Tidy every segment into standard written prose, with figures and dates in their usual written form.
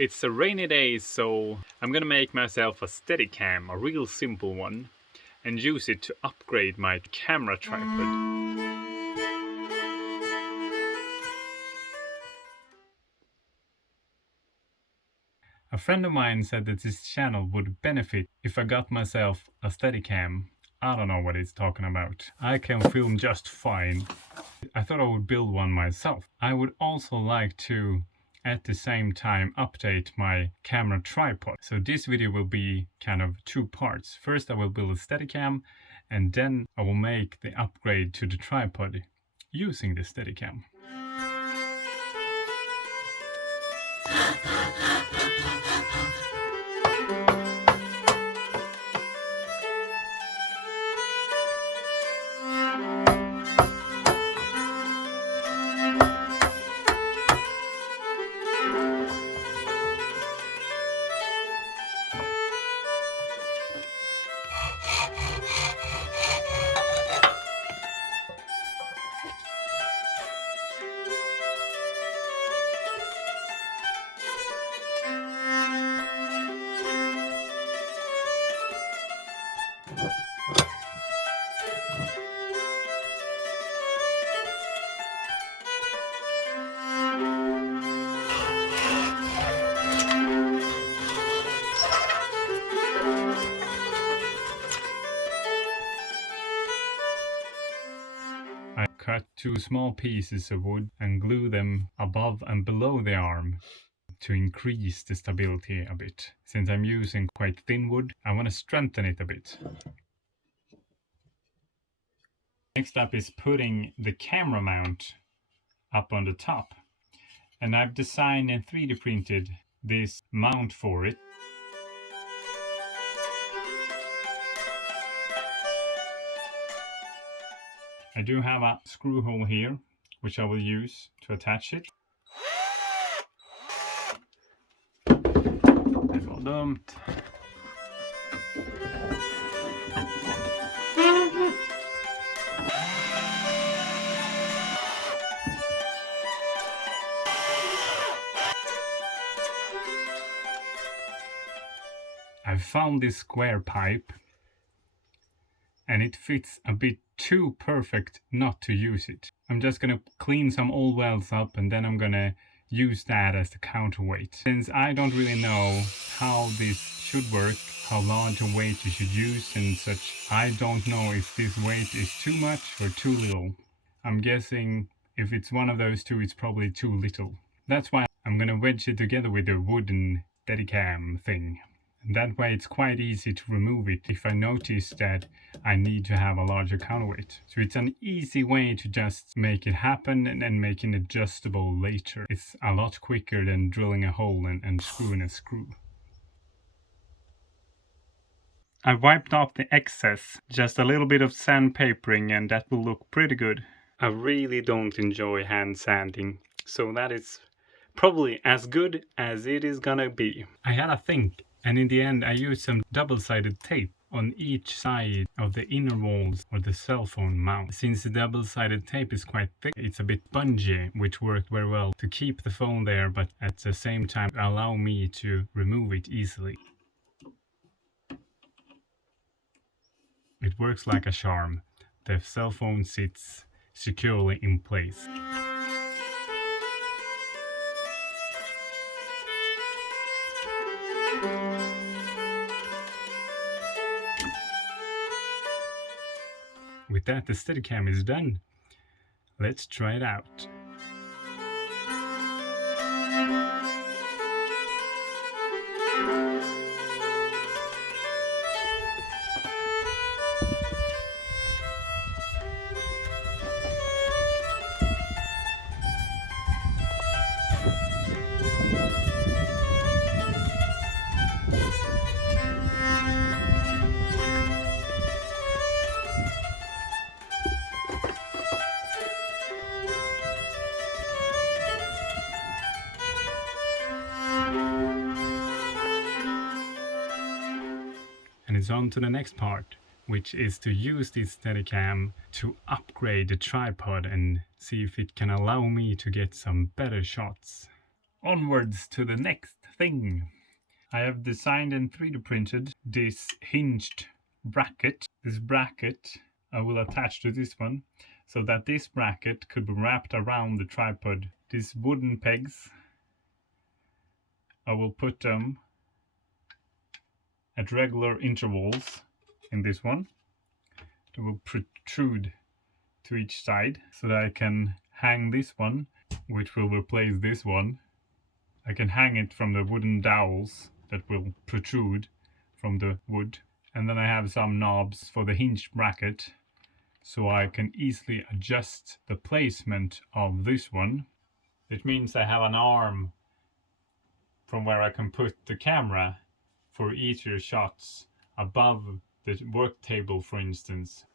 It's a rainy day, so I'm gonna make myself a Steadicam, a real simple one, and use it to upgrade my camera tripod. A friend of mine said that this channel would benefit if I got myself a Steadicam. I don't know what he's talking about. I can film just fine. I thought I would build one myself. I would also like to, at the same time, update my camera tripod. So this video will be kind of two parts. First I will build a Steadicam, and then I will make the upgrade to the tripod using the Steadicam. I cut two small pieces of wood and glue them above and below the arm to increase the stability a bit. Since I'm using quite thin wood, I want to strengthen it a bit. Next up is putting the camera mount up on the top. And I've designed and 3D printed this mount for it. I do have a screw hole here, which I will use to attach it. Det var dumt. I've found this square pipe, and it fits a bit too perfect not to use it. I'm just gonna clean some old welds up, and then I'm gonna use that as the counterweight. Since I don't really know how this should work, how large a weight you should use and such, I don't know if this weight is too much or too little. I'm guessing if it's one of those two, it's probably too little. That's why I'm gonna wedge it together with the wooden Steadicam thing. And that way it's quite easy to remove it if I notice that I need to have a larger counterweight. So it's an easy way to just make it happen and then make it adjustable later. It's a lot quicker than drilling a hole and screwing a screw. I wiped off the excess, just a little bit of sandpapering, and that will look pretty good. I really don't enjoy hand sanding, so that is probably as good as it is gonna be. I had a think. And in the end I used some double-sided tape on each side of the inner walls of the cell phone mount. Since the double-sided tape is quite thick, it's a bit spongy, which worked very well to keep the phone there, but at the same time allow me to remove it easily. It works like a charm. The cell phone sits securely in place. With that, the Steadicam is done. Let's try it out. And it's on to the next part, which is to use this Steadicam to upgrade the tripod and see if it can allow me to get some better shots. Onwards to the next thing. I have designed and 3D printed this hinged bracket. This bracket I will attach to this one, so that this bracket could be wrapped around the tripod. These wooden pegs, I will put them at regular intervals in this one. It will protrude to each side, so that I can hang this one, which will replace this one. I can hang it from the wooden dowels that will protrude from the wood. And then I have some knobs for the hinged bracket, so I can easily adjust the placement of this one. It means I have an arm from where I can put the camera for easier shots above the work table, for instance.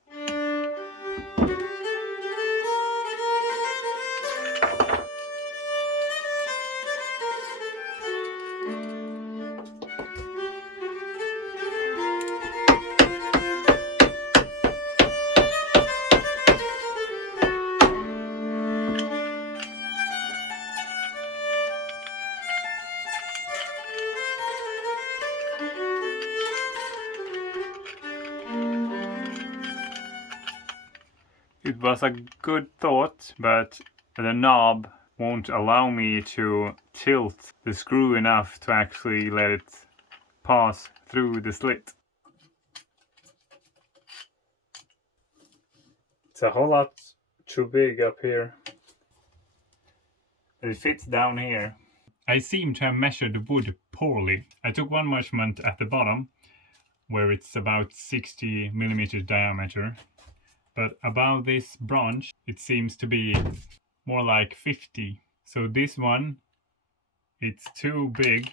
It was a good thought, but the knob won't allow me to tilt the screw enough to actually let it pass through the slit. It's a whole lot too big up here. It fits down here. I seem to have measured the wood poorly. I took one measurement at the bottom, where it's about 60 millimeters diameter. But above this branch, it seems to be more like 50. So this one, it's too big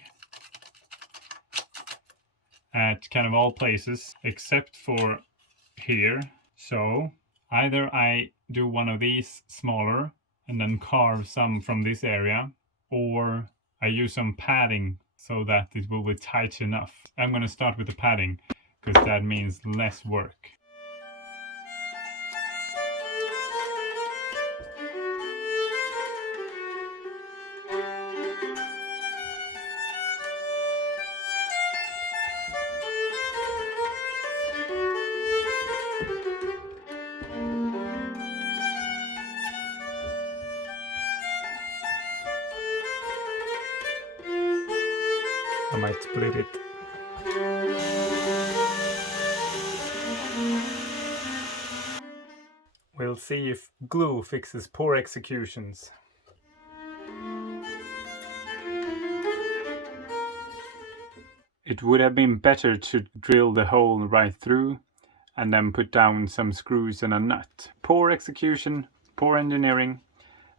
at kind of all places, except for here. So either I do one of these smaller and then carve some from this area, or I use some padding so that it will be tight enough. I'm going to start with the padding, because that means less work. I might split it. We'll see if glue fixes poor executions. It would have been better to drill the hole right through and then put down some screws and a nut. Poor execution, poor engineering.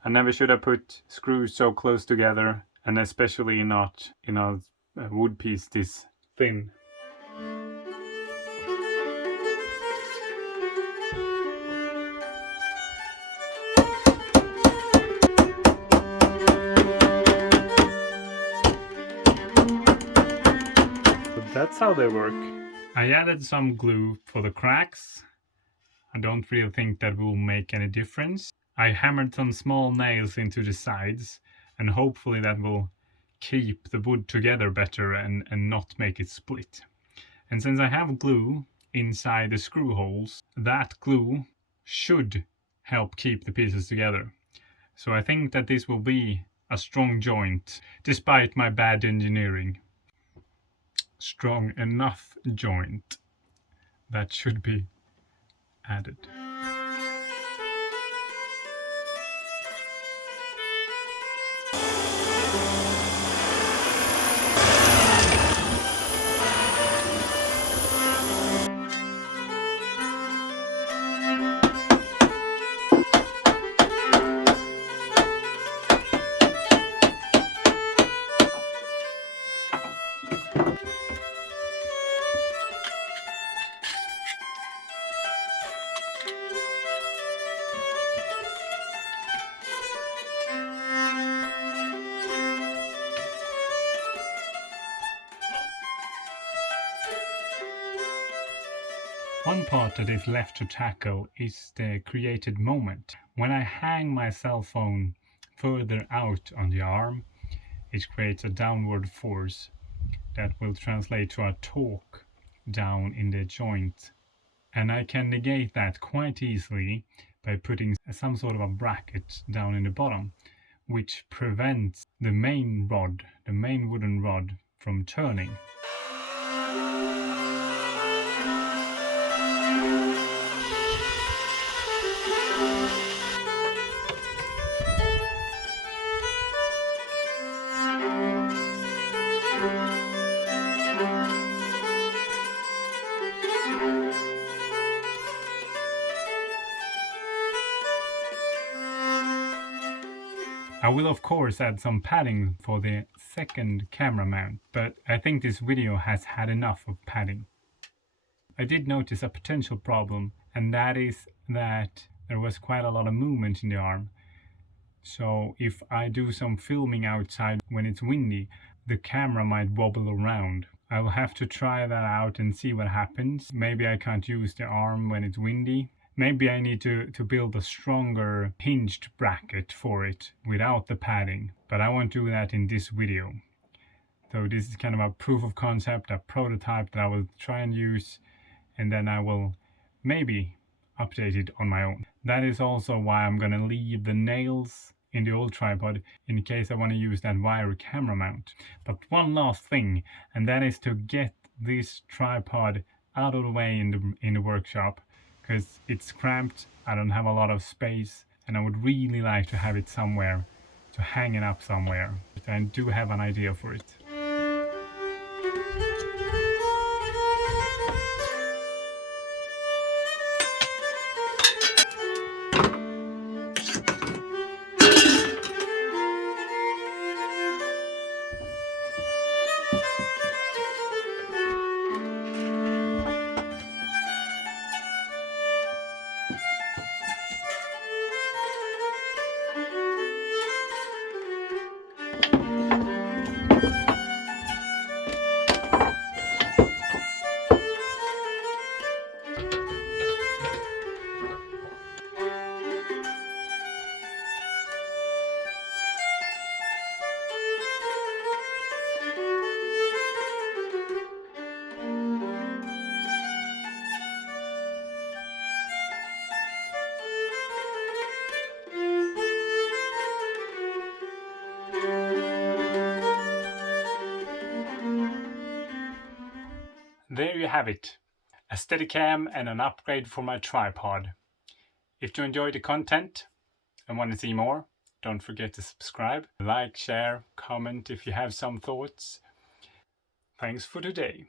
I never should have put screws so close together, and especially not in a wood piece this thin. That's how they work. I added some glue for the cracks. I don't really think that will make any difference. I hammered some small nails into the sides, and hopefully that will keep the wood together better and not make it split. And since I have glue inside the screw holes, that glue should help keep the pieces together. So I think that this will be a strong joint, despite my bad engineering. Strong enough joint. That should be added. One part that is left to tackle is the created moment. When I hang my cell phone further out on the arm, it creates a downward force that will translate to a torque down in the joint. And I can negate that quite easily by putting some sort of a bracket down in the bottom, which prevents the main wooden rod, from turning. I will of course add some padding for the second camera mount, but I think this video has had enough of padding. I did notice a potential problem, and that is that there was quite a lot of movement in the arm. So if I do some filming outside when it's windy, the camera might wobble around. I will have to try that out and see what happens. Maybe I can't use the arm when it's windy. Maybe I need to build a stronger hinged bracket for it without the padding, but I won't do that in this video. So this is kind of a proof of concept, a prototype that I will try and use, and then I will maybe update it on my own. That is also why I'm gonna leave the nails in the old tripod in case I want to use that wire camera mount. But one last thing, and that is to get this tripod out of the way in the workshop, because it's cramped, I don't have a lot of space, and I would really like to have it somewhere, to hang it up somewhere. But I do have an idea for it. There you have it, a Steadicam and an upgrade for my tripod. If you enjoyed the content and want to see more, don't forget to subscribe, like, share, comment if you have some thoughts. Thanks for today.